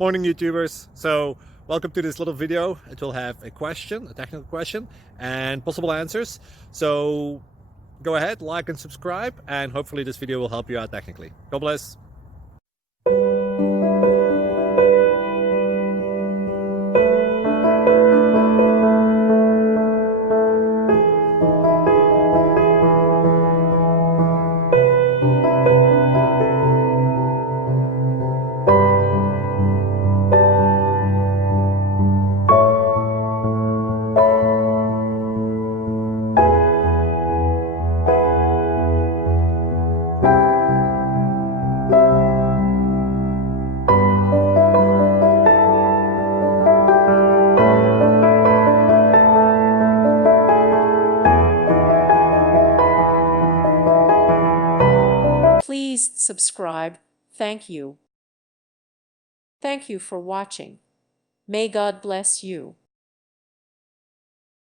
Morning YouTubers. So welcome to this little video. It will have a question, a technical question, and possible answers. So go ahead, like and subscribe, and hopefully this video will help you out technically. God bless. Please subscribe. Thank you. Thank you for watching. May God bless you.